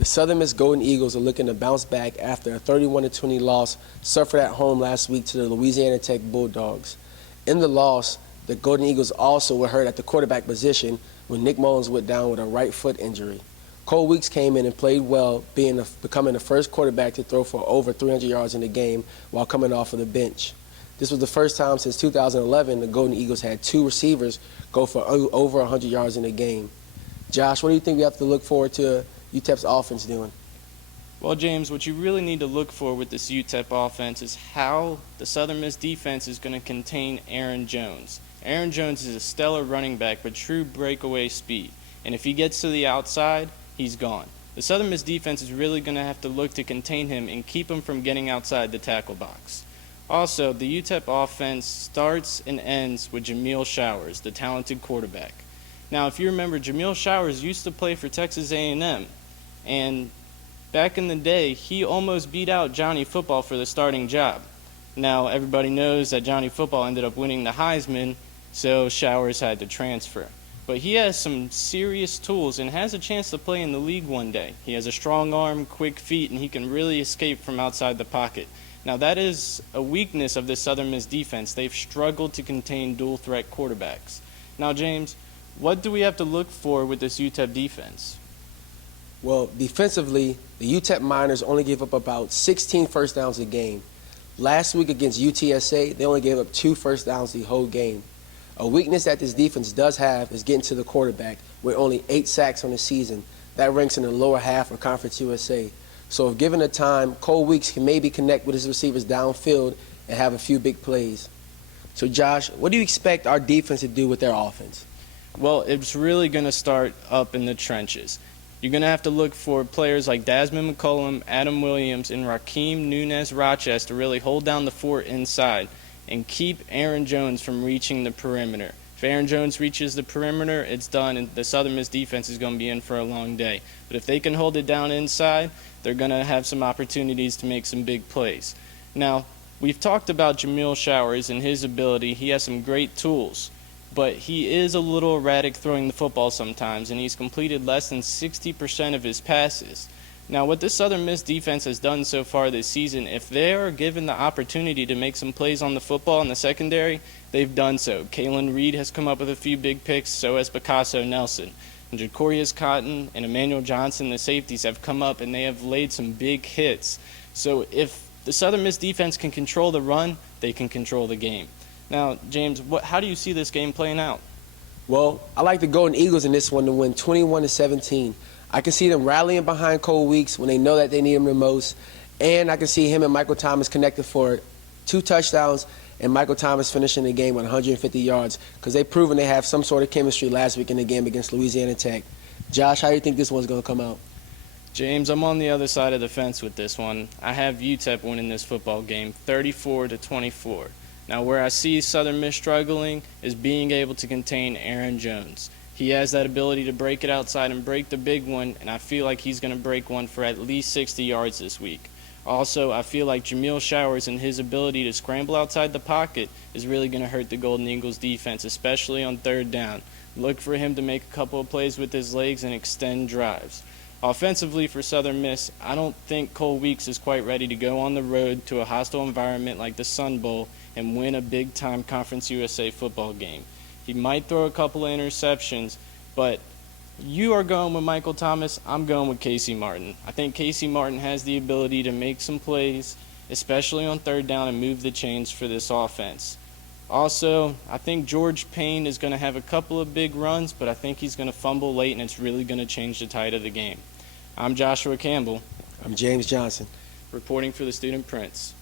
The Southern Miss Golden Eagles are looking to bounce back after a 31-20 loss suffered at home last week to the Louisiana Tech Bulldogs. In the loss, the Golden Eagles also were hurt at the quarterback position when Nick Mullins went down with a right foot injury. Cole Weeks came in and played well, becoming the first quarterback to throw for over 300 yards in the game while coming off of the bench. This was the first time since 2011 the Golden Eagles had two receivers go for over 100 yards in a game. Josh, what do you think we have to look forward to UTEP's offense doing? Well, James, what you really need to look for with this UTEP offense is how the Southern Miss defense is going to contain Aaron Jones. Aaron Jones is a stellar running back with true breakaway speed, and if he gets to the outside, he's gone. The Southern Miss defense is really going to have to look to contain him and keep him from getting outside the tackle box. Also, the UTEP offense starts and ends with Jamil Showers, the talented quarterback. Now, if you remember, Jamil Showers used to play for Texas A&M, and back in the day, he almost beat out Johnny Football for the starting job. Now, everybody knows that Johnny Football ended up winning the Heisman, so Showers had to transfer. But he has some serious tools and has a chance to play in the league one day. He has a strong arm, quick feet, and he can really escape from outside the pocket. Now, that is a weakness of the Southern Miss defense. They've struggled to contain dual-threat quarterbacks. Now, James, what do we have to look for with this UTEP defense? Well, defensively, the UTEP Miners only gave up about 16 first downs a game. Last week against UTSA, they only gave up 2 first downs the whole game. A weakness that this defense does have is getting to the quarterback, with only 8 sacks on the season. That ranks in the lower half of Conference USA. So if given the time, Cole Weeks can maybe connect with his receivers downfield and have a few big plays. So Josh, what do you expect our defense to do with their offense? Well, it's really going to start up in the trenches. You're going to have to look for players like Desmond McCullum, Adam Williams, and Rakeem Nunez-Roches to really hold down the fort inside and keep Aaron Jones from reaching the perimeter. If Aaron Jones reaches the perimeter, it's done, and the Southern Miss defense is going to be in for a long day. But if they can hold it down inside, they're going to have some opportunities to make some big plays. Now, we've talked about Jamil Showers and his ability. He has some great tools, but he is a little erratic throwing the football sometimes, and he's completed less than 60% of his passes. Now, what this Southern Miss defense has done so far this season, if they are given the opportunity to make some plays on the football in the secondary, they've done so. Kalen Reed has come up with a few big picks, so has Paso Nelson. And Jacorius Cotton and Emmanuel Johnson, the safeties, have come up and they have laid some big hits. So if the Southern Miss defense can control the run, they can control the game. Now, James, how do you see this game playing out? Well, I like the Golden Eagles in this one to win 21-17. I can see them rallying behind Cole Weeks when they know that they need him the most, and I can see him and Michael Thomas connected for 2 touchdowns and Michael Thomas finishing the game with 150 yards because they've proven they have some sort of chemistry last week in the game against Louisiana Tech. Josh, how do you think this one's going to come out? James, I'm on the other side of the fence with this one. I have UTEP winning this football game 34-24. Now, where I see Southern Miss struggling is being able to contain Aaron Jones. He has that ability to break it outside and break the big one, and I feel like he's going to break one for at least 60 yards this week. Also, I feel like Jamil Showers and his ability to scramble outside the pocket is really going to hurt the Golden Eagles defense, especially on 3rd down. Look for him to make a couple of plays with his legs and extend drives. Offensively for Southern Miss, I don't think Cole Weeks is quite ready to go on the road to a hostile environment like the Sun Bowl and win a big-time Conference USA football game. He might throw a couple of interceptions, but you are going with Michael Thomas. I'm going with Casey Martin. I think Casey Martin has the ability to make some plays, especially on 3rd down, and move the chains for this offense. Also, I think George Payne is going to have a couple of big runs, but I think he's going to fumble late, and it's really going to change the tide of the game. I'm Joshua Campbell. I'm James Johnson. Reporting for the Student Prince.